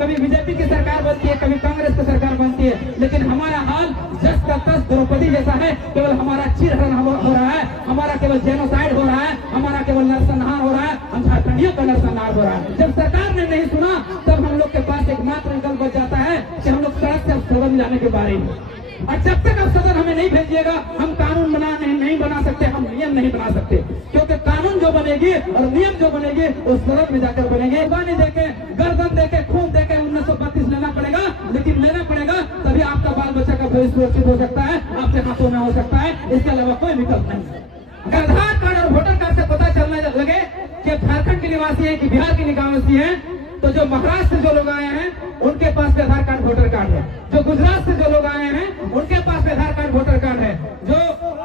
कभी बीजेपी की सरकार बनती है, कभी कांग्रेस की सरकार बनती है, लेकिन हमारा हाल जस का तस द्रौपदी जैसा है। केवल हमारा चीरहरण हो रहा है, हमारा केवल जेनोसाइड हो रहा है, हमारा केवल नरसंहार हो रहा है, हम झारखंडियों का नरसंहार हो रहा है। जब सरकार ने नहीं सुना तब हम लोग के पास एक मात्र विकल्प बच जाता है कि हम लोग सड़क से सदन जाने के बारे में, और जब तक आप सदन हमें नहीं भेजिएगा हम कानून नहीं बना सकते, हम नियम नहीं बना सकते, क्योंकि कानून जो बनेगी और नियम जो बनेगी वो सदन में जाकर बनेंगे। पानी देके, गर्दन देके, खून देके 1932 लेना पड़ेगा, लेकिन लेना पड़ेगा तभी आपका बाल बच्चा का भविष्य सुरक्षित हो सकता है, आपके हाथों में हो सकता है, इसके अलावा कोई विकल्प नहीं। अगर आधार कार्ड और वोटर कार्ड से पता चलने लगे कि झारखंड के निवासी है कि बिहार के निवासी है, तो जो महाराष्ट्र से जो लोग आए हैं उनके पास भी आधार कार्ड वोटर कार्ड है, जो गुजरात से जो लोग आए हैं उनके पास भी आधार कार्ड वोटर कार्ड है, जो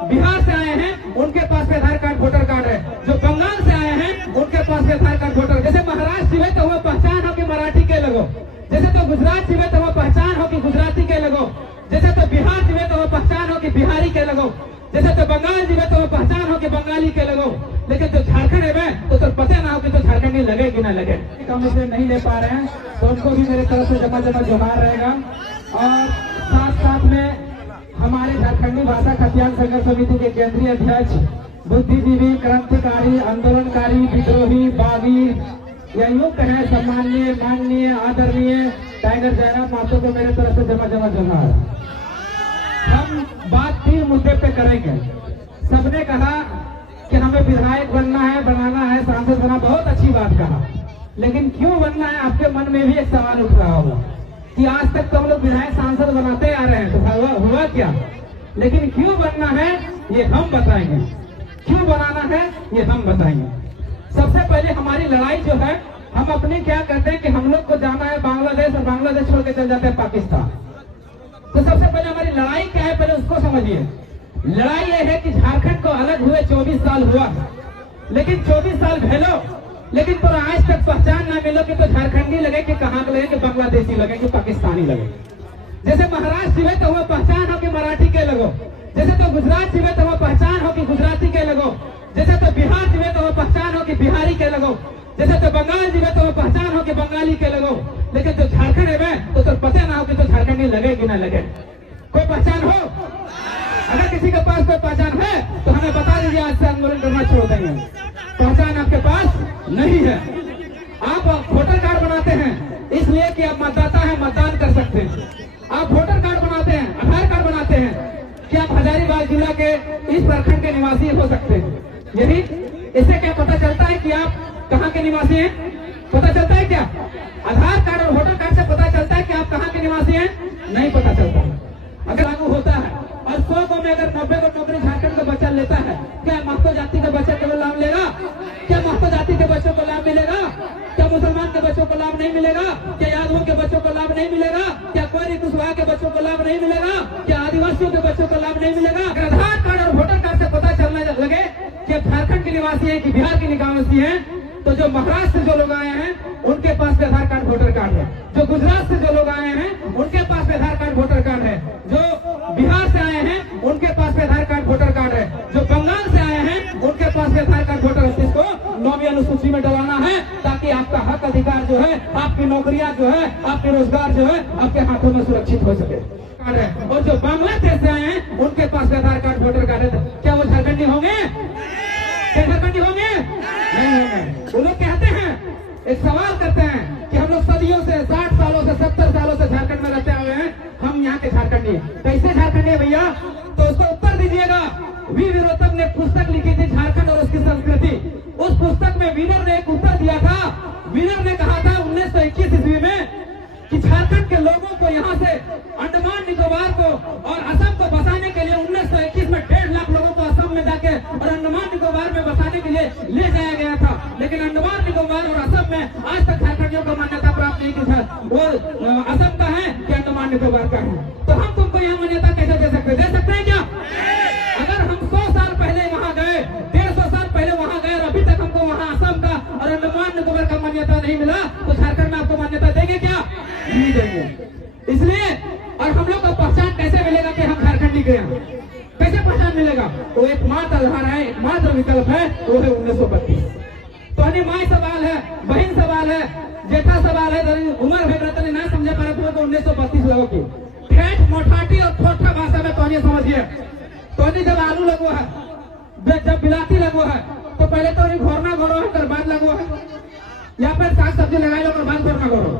बिहार से आए हैं उनके पास भी आधार कार्ड वोटर कार्ड है, जो बंगाल से आए हैं उनके पास भी आधार कार्ड वोटर। जैसे महाराष्ट्र जीवे तो वह पहचान हो कि मराठी के लगो, जैसे तो गुजरात जीवे तो वह पहचान हो कि गुजराती के लगो, जैसे तो बिहार जीवे तो वह पहचान हो कि बिहारी के लगो, जैसे तो बंगाल जीवे तो वह पहचान हो कि बंगाली के लगो, लेकिन जो झारखंड है तो पता ना हो कि तो झारखंडी लगे कि ना लगे। हम इसे नहीं ले पा रहे हैं तो उनको भी मेरे तरफ से जमा जोहार रहेगा। और साथ साथ में हमारे झारखंडी भाषा खतियान संघर्ष समिति के केंद्रीय अध्यक्ष, बुद्धिजीवी, क्रांतिकारी, आंदोलनकारी, विद्रोही, बागी, या यूं कहें सम्माननीय, माननीय, आदरणीय टाइगर जयराम महतो को मेरे तरफ से जमा जोहार। हम बात 3 मुद्दे पे करेंगे। सबने कहा कि हमें विधायक बनना है, बनाना है, सांसद बना, बहुत अच्छी बात कहा, लेकिन क्यों बनना है? आपके मन में भी एक सवाल उठ रहा होगा कि आज तक तो हम लोग विधायक सांसद बनाते आ रहे हैं, तो हुआ क्या? लेकिन क्यों बनना है ये हम बताएंगे, क्यों बनाना है ये हम बताएंगे। सबसे पहले हमारी लड़ाई जो है, हम अपनी क्या कहते हैं कि हम लोग को जाना है बांग्लादेश और बांग्लादेश छोड़ के चल जाते हैं पाकिस्तान। तो सबसे पहले हमारी लड़ाई क्या है, पहले उसको समझिए। लड़ाई ये है कि झारखंड को अलग हुए 24 साल हुआ, लेकिन 24 साल भेलो, लेकिन तो आज तक पहचान ना मिलो कि तो झारखंडी लगे कि कहाँ लगे, कि बांग्लादेशी लगे कि पाकिस्तानी लगे। जैसे महाराष्ट्र जीवे तो वह पहचान हो कि मराठी के लगो, जैसे तो गुजरात जीवे तो वह पहचान हो कि गुजराती के लगो, जैसे तो बिहार जीवे तो वह पहचान हो कि बिहारी के लगो, जैसे तो बंगाल जीवे तो वह पहचान हो कि बंगाली के लगो, लेकिन जो झारखंड है तो पता ना हो कि तो झारखंडी लगे कि ना लगे। कोई पहचान हो? अगर किसी के पास कोई पहचान है तो हमें बता दीजिए, आज से आंदोलन करना छोड़ देंगे। पहचान आपके पास नहीं है, आप वोटर कार्ड बनाते हैं इसलिए कि आप मतदाता हैं, मतदान कर सकते हैं। आप वोटर कार्ड बनाते हैं, आधार कार्ड बनाते हैं कि आप हजारीबाग जिला के इस प्रखंड के निवासी हो सकते हैं। यही इससे क्या पता चलता है कि आप कहाँ के निवासी हैं? पता चलता है क्या? आधार कार्ड और वोटर कार्ड से पता चलता है कि आप कहाँ के निवासी हैं? नहीं पता चलता। अगर लागू होता है और 100 को में अगर 90 को नौकरी झारखंड का बच्चा लेता है, क्या महतो जाति के बच्चे केवल लाभ लेगा? क्या महतो जाति के बच्चों को लाभ मिलेगा? क्या मुसलमान के बच्चों को लाभ नहीं मिलेगा? क्या यादवों के बच्चों को लाभ नहीं मिलेगा? क्या कोई कुशवाहा के बच्चों को लाभ नहीं मिलेगा? क्या आदिवासियों के बच्चों को लाभ नहीं मिलेगा? अगर आधार कार्ड और वोटर कार्ड से पता चलने लगे कि झारखंड के निवासी है कि बिहार के निवासी है, तो जो महाराष्ट्र से जो लोग आए हैं उनके पास भी आधार कार्ड वोटर कार्ड है, जो गुजरात से जो लोग आए हैं उनके पास भी आधार कार्ड वोटर कार्ड है, जो बिहार से आए हैं उनके पास भी आधार कार्ड वोटर कार्ड है, जो बंगाल से आए हैं उनके पास भी आधार कार्ड वोटर कार्ड। इसको 9वीं अनुसूची में डलाना है ताकि आपका हक अधिकार जो है, आपकी नौकरियां जो है, आपके रोजगार जो है आपके हाथों में सुरक्षित हो सके। और जो बांग्लादेश से आए हैं उनके पास आधार कार्ड वोटर कार्ड है, क्या वो झारखंडी होंगे? क्या झारखंडी होंगे? नहीं होंगे। वो लोग कहते हैं, एक सवाल करते हैं कि हम लोग सदियों से, 60 सालों से, 70 सालों से झारखंड में रहते हुए हैं, हम यहाँ के झारखंडी हैं। कैसे झारखंडी है भैया? तो उसको उत्तर दीजिएगा। वी विरोतम ने पुस्तक लिखी थी झारखंड और उसकी संस्कृति। उस पुस्तक में वीनर ने एक उत्तर दिया था। वीनर ने कहा था 1921 ईस्वी में कि झारखंड के लोगों को यहाँ से अंडमान निकोबार को और असम को बसाने के लिए 1921 में 1.5 लाख लोगों को असम में जाके और अंडमान निकोबार में बसाने के लिए ले जाया गया था। लेकिन अंडमान निकोबार और असम में आज तक झारखंडियों को मान्यता प्राप्त नहीं की था। वो असम का है कि अंडमान निकोबार का है। तो हम तुमको यहाँ मान्यता कैसे दे सकते हैं क्या? अगर हम 100 साल पहले वहाँ गए, 150 साल पहले वहाँ गए और अभी तक हमको वहाँ असम का और अंडमान निकोबार का मान्यता नहीं मिला, तो झारखंड में आपको मान्यता देंगे क्या? नहीं देंगे। इसलिए और हम लोग को पहचान कैसे मिलेगा कि हम झारखंडी के हैं? कैसे पहचान मिलेगा? तो एक मात्र आधार है, एक मात्र विकल्प है, वो है 1932। तो माई सवाल है, बहन सवाल है, जेठा सवाल है, उमर है, ये समझिए, तो जब आलू लगो है, जब बिलाती लगो है, तो पहले तो घोरना घोरो है, फिर बाद लगो है, या फिर साग सब्जी लगाए लो, बाद घोरना घोरो।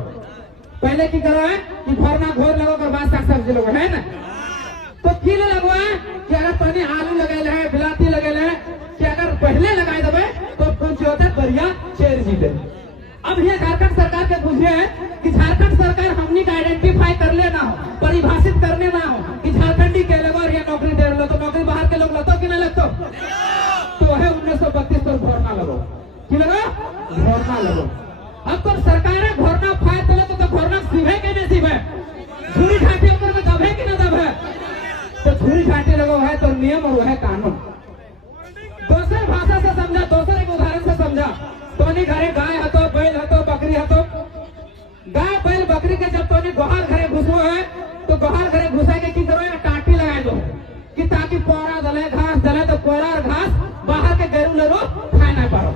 पहले की करो है कि घोरना घोर लगो, और बाद साग सब्जी लगो, है ना। तो किले लगो है कि अगर तनी आलू लगे है, बिलाती लगे है, कि अगर पहले लगाए देवे तो कुछ होता है बढ़िया शेर जीते। अब ये झारखंड सरकार के पूछे है कि झारखंड सरकार हमनी का आइडेंटिफाई कर लेना हो, परिभाषित करने ना हो कि झारखंडी के लगो और ये नौकरी दे लो, तो नौकरी बाहर के लोग लगतो कि नहीं लगतो, तो है 1932 पर घोरना लगो, कि लगो घोरना लगो। अब तो सरकार घोरना फाय तो घोरना सीधे के नहीं सीधे, झूरी घाटी ऊपर में दब है कि न दब है, तो झूरी घाटी लगो है तो नियम और वह कानून। दूसरे भाषा से समझा, दूसरे एक उदाहरण से समझा, तो घरे गाय हतो, बैल हतो, बकरी हतो, गाय बैल बकरी के जब तो गोहाल घरे घुसो है, तो गोहाल घरे घुसा के की करो है, टाटी लगाए दो कि ताकि पौड़ा दले, घास दले, तो पौड़ा और घास बाहर के गैरू ले लो, खाए ना पारो।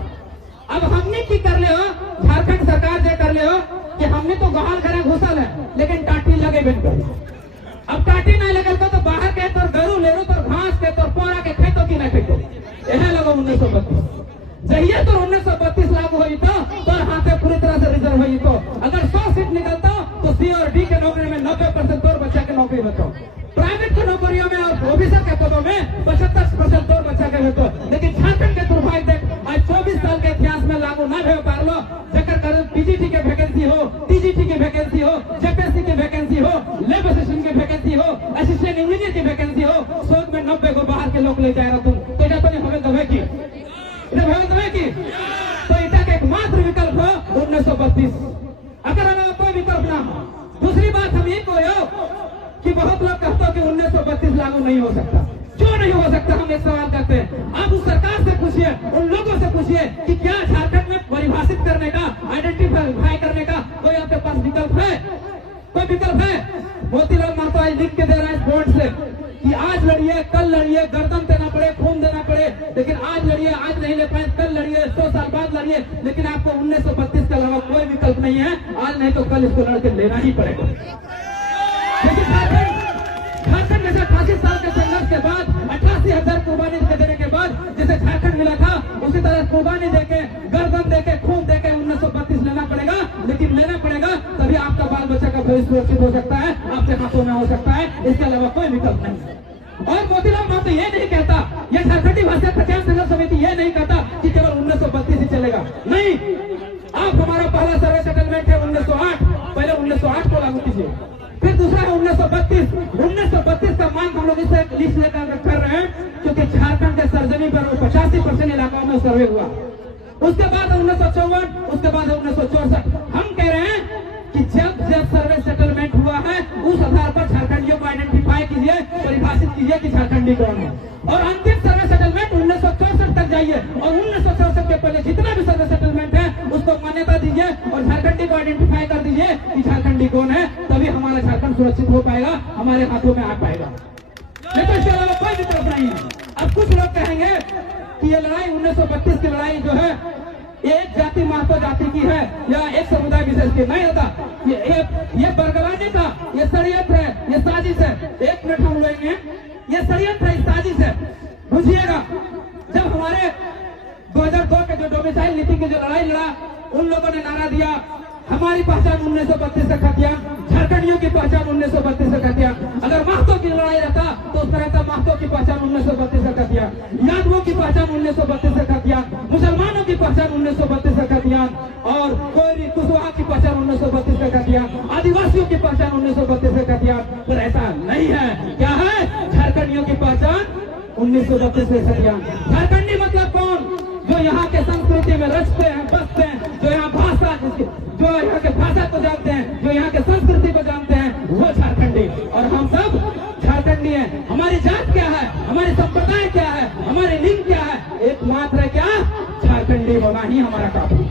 अब हमने की कर ले हो, झारखंड सरकार जे कर ले हो कि हमने तो गोहाल घरे घुसल है, लेकिन टाटी लगे बिन कर। अब टाटी नहीं लगे तो बाहर के तो गैरू ले लो, तो घास के तो पौड़ा के खेतो की नहीं फेंको, यह लगो 1932। जहिए तो 1932 लागू हुई तो हाथ से पूरी तरह से रिजर्व हुई, तो अगर 100 सीट निकलता तो सी और डी के नौकरी में 90% और बच्चा के नौकरी बताओ, प्राइवेट की नौकरियों में और ऑफिसर के पदों में 75% और बच्चा के बताओ। लेकिन झारखंड के दुर्भाग्य देख, आज 24 साल के इतिहास में लागू न हो पा लो, जकर कर पीजीटी के वैकेंसी हो, टीजीटी की वैकेंसी हो, जेपीएससी की वैकेंसी हो, लैब असिस्टेंट की वैकेंसी हो, असिस्टेंट इंजीनियर की वैकेंसी हो, 100 में 90 को बाहर के लोग ले जा रहा तुम, तो क्या तो हमें दबे की तो इटा का एकमात्र विकल्प हो 1932, अगर हमें कोई विकल्प ना हो। दूसरी बात हम ये कहो कि बहुत लोग कहते हो कि 1932 लागू नहीं हो सकता, क्यों नहीं हो सकता, हम एक सवाल करते हैं। आप उस सरकार से पूछिए, उन लोगों से पूछिए कि क्या झारखंड में परिभाषित करने का, आइडेंटिफाई करने का कोई आपके पास विकल्प है, कोई विकल्प है? मोतीलाल महतो आज लिख के दे रहा है बोर्ड से कि आज लड़िए, कल लड़िए, गर्दन देना पड़े, खून देना पड़े, लेकिन आज लड़िए, आज नहीं ले पाए, कल लड़िए, 100 साल बाद लड़िए, लेकिन आपको 1932 के अलावा कोई विकल्प नहीं है, आज नहीं तो कल इसको लड़के लेना ही पड़ेगा। लेकिन झारखंड जैसे 88 साल के संघर्ष के बाद 88,000 कुर्बानी देने के बाद जैसे झारखंड मिला था, उसी तरह कुर्बानी देके, गर्दन देके, खून देके 1932 लेना पड़ेगा, लेकिन लेना पड़ेगा तभी आपका बाल बच्चा का भविष्य सुरक्षित हो सकता है, आपके हाथों में हो सकता है, इसके अलावा कोई विकल्प नहीं। और मोतीलाल महतो ये नहीं कहता, ये झारखंडी भाषा कल्याण संघर्ष समिति ये नहीं कहता कि केवल 1932 ही चलेगा, नहीं। आप हमारा पहला सर्वे सेटलमेंट है 1908, पहले 1908 को लागू कीजिए, फिर दूसरा है 1932। 1932 का मांग हम लोग इसे लिस्ट लेकर कर रहे हैं क्योंकि झारखंड के सर्जनी पर 85% इलाकों में सर्वे हुआ। उसके बाद 1954, उसके बाद 1964। हम कह रहे हैं कि जब सर्वे सेटलमेंट हुआ है उस आधार पर झारखंडियों को आइडेंटिफाई कीजिए, परिभाषित कीजिए कि झारखंडी कौन है, और अंतिम सर्वे सेटलमेंट 1964 तक जाइए, और 1964 के पहले जितना भी सर्वे सेटलमेंट है उसको मान्यता दीजिए और झारखंडी को आइडेंटिफाई कर दीजिए कि झारखंडी कौन है, तभी हमारा झारखंड सुरक्षित हो पाएगा, हमारे हाथों में आ पाएगा, नहीं तो इसके अलावा कोई विकल्प नहीं है। अब कुछ लोग कहेंगे कि ये लड़ाई 1932 की लड़ाई जो है एक जाति महतो जाति की है या एक समुदाय विशेष की नहीं होता, ये बरगलाने का ये षड्यंत्र है, ये साजिश है। एक मिनट हम लेंगे, ये षड्यंत्र है, साजिश है, बुझिएगा। जब हमारे 2002 के जो डोमिसाइल नीति की जो लड़ाई लड़ा, उन लोगों ने नारा दिया हमारी पहचान 1932 से खतियान, झारखंडियों की पहचान 1932 से खतियान। अगर महतो की लड़ाई रहता तो उसका रहता महतो की पहचान 1932 से खतियान, यादवों की पहचान 1932 से खतियान, मुसलमानों की पहचान 1932 से खतियान, और कोयरी कुशवाहा की पहचान 1932 से खतियान, आदिवासियों की पहचान 1932 से खतियान। पर ऐसा नहीं है, क्या है? झारखंडियों की पहचान 1932 से खतियान। झारखंडी मतलब कौन? जो यहाँ के संस्कृति में रचते हैं, बसते हैं, जो यहाँ भाषा, जो यहाँ के भाषा को जानते हैं, जो यहाँ के संस्कृति को जानते हैं, वो झारखंडी। और हम सब झारखंडी हैं। हमारी जात क्या है, हमारी संप्रदाय क्या है, हमारी लिंग क्या है? एकमात्र है क्या? झारखंडी होना ही हमारा काम है,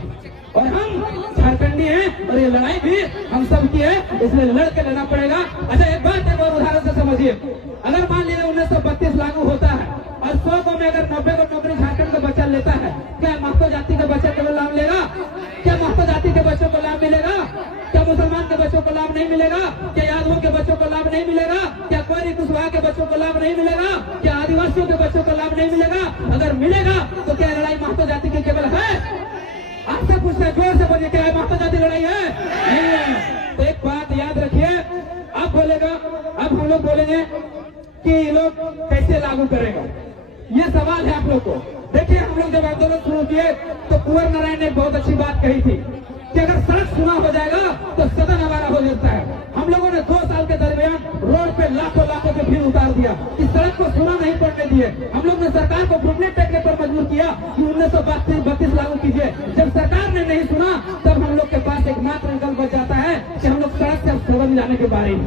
और हम झारखंडी हैं, और ये लड़ाई भी हम सब की है, इसलिए लड़ के लेना पड़ेगा। अच्छा, एक बात एक और उदाहरण से समझिए। अगर मान लीजिए 1932 लागू होता है और 100 को में अगर 90 को नौकरी झारखंड का बच्चा लेता है, क्या महतो जाति के बच्चे केवल लाभ लेगा? क्या महतो जाति के बच्चों को लाभ मिलेगा? क्या मुसलमान चौहान के बच्चों को लाभ नहीं मिलेगा? क्या यादवों के बच्चों को लाभ नहीं मिलेगा? क्या कोयरी कुशवाहा के बच्चों को लाभ नहीं मिलेगा? क्या आदिवासियों के बच्चों को लाभ नहीं मिलेगा? अगर मिलेगा तो क्या लड़ाई महतो जाति की केवल है? आपसे पूछते हैं, जोर से बोलिए, क्या महतो जाति लड़ाई है? नहीं है। तो एक बात याद रखिए, अब बोलेगा, अब हम लोग बोलेंगे कि ये लोग कैसे लागू करेगा, ये सवाल है आप लोग को। देखिए, हम लोग जब आंदोलन शुरू किए तो कुंवर नारायण ने बहुत अच्छी बात कही थी कि अगर सड़क सुना हो जाएगा तो सदन हमारा हो जाता है। हम लोगों ने 2 साल के दरमियान रोड पे लाखों लाखों के भीड़ उतार दिया, इस सड़क को सुना नहीं पड़ने दिए। हम लोग ने सरकार को घुटने टेकने पर मजबूर किया कि 1932 लागू कीजिए। जब सरकार ने नहीं सुना तब हम लोग के पास एक मात्र विकल्प बच जाता है कि हम लोग सड़क से अब सदन जाने के बारे में।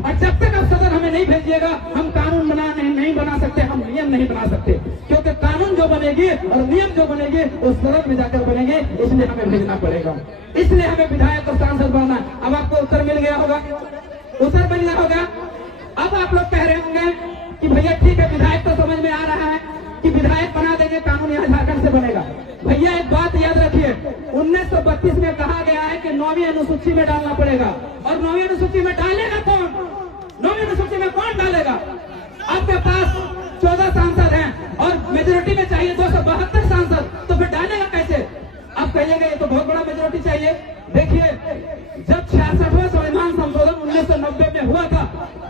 और जब तक आप सदन हमें नहीं भेजिएगा, हम कानून नहीं बना सकते, हम नियम नहीं बना सकते, क्योंकि कानून जो बनेगी और नियम जो बनेगी वो सदन में जाकर बनेंगे, इसलिए हमें भेजना पड़ेगा। इसलिए हमें विधायक और सांसद बनना। अब आपको उत्तर मिल गया होगा, उत्तर मिल गया होगा। अब आप लोग कह रहे होंगे कि भैया ठीक है, विधायक तो समझ में आ रहा है कि विधायक बना देंगे, कानून यहाँ झारखंड से बनेगा। भैया एक बात याद रखिए, 1932 में कहा गया है कि 9वीं अनुसूची में डालना पड़ेगा, और 9वीं अनुसूची में डालेगा कौन? 9वीं अनुसूची में कौन डालेगा? आपके पास 14 सांसद हैं और मेजोरिटी में चाहिए 272 सांसद, तो फिर डालेगा कैसे? आप कहिएगा ये तो बहुत बड़ा मेजोरिटी चाहिए। देखिए, जब 66वां संविधान संशोधन 1990 में हुआ था,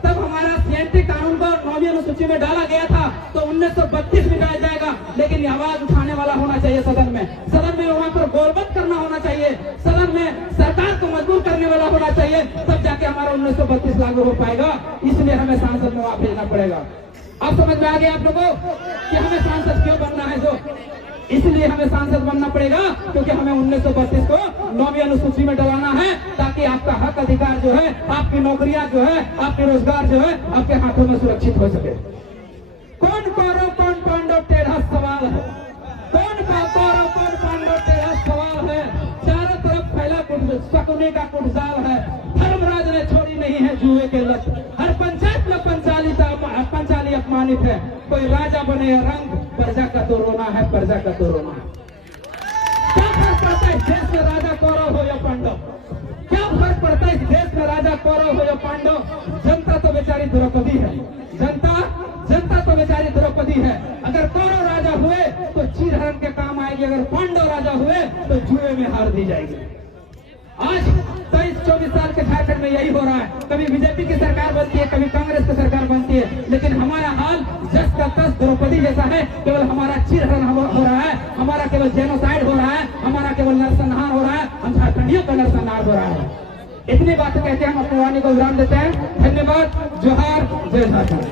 तब हमारा सीएनटी कानून को 9वीं अनुसूची में डाला गया था, तो 1932 में डाला जाएगा। लेकिन आवाज उठाने वाला होना चाहिए सदन में, सदन में वहां पर गोलबंद करना होना चाहिए, सदन में सरकार को मजबूर करने वाला होना चाहिए, तब जाके हमारा 1932 लागू हो पाएगा। इसलिए हमें सांसद में वहां भेजना पड़ेगा। अब समझ में आ गया आप लोगों कि हमें सांसद क्यों बनना है? जो इसलिए हमें सांसद बनना पड़ेगा क्योंकि हमें 1932 को 9वीं अनुसूची में डलाना है, ताकि आपका हक अधिकार जो है, आपकी नौकरियां जो है, आपके रोजगार जो है, आपके हाथों में सुरक्षित हो सके। कौन कौरव कौन पांडव टेढ़ा सवाल है, कौन कौरव कौन पांडव टेढ़ा सवाल है। चारों तरफ फैला शकुनी का कुटजाल है, धर्मराज ने छोड़ी नहीं है जुए के लत, हर पंचायत में पंचाली अपमानित है। कोई राजा बने या रंग, प्रजा का तो रोना है, प्रजा का तो रोना है। क्या फर्क पड़ता है इस देश में राजा कौरव हो या पांडव? क्या फर्क पड़ता है इस देश में राजा कौरव हो या पांडव? जनता तो बेचारी द्रौपदी है, जनता तो बेचारी द्रौपदी है। अगर कौरव राजा हुए तो चीरहरण के काम आएगी, अगर पांडव राजा हुए तो जुए में हार दी जाएगी। आज 23-24 साल के झारखंड में यही हो रहा है, कभी बीजेपी की सरकार बनती है, कभी कांग्रेस की सरकार बनती है, लेकिन हमारा हाल जस का तस द्रौपदी जैसा है। केवल हमारा चीरहरण हो रहा है, हमारा केवल जेनोसाइड हो रहा है, हमारा केवल नरसंहार हो रहा है, हम झारखंडियों का नरसंहार हो रहा है। इतनी बातें कहते हैं हम अपनी वाणी को विराम देते हैं। धन्यवाद। जोहार, जय झारखंड।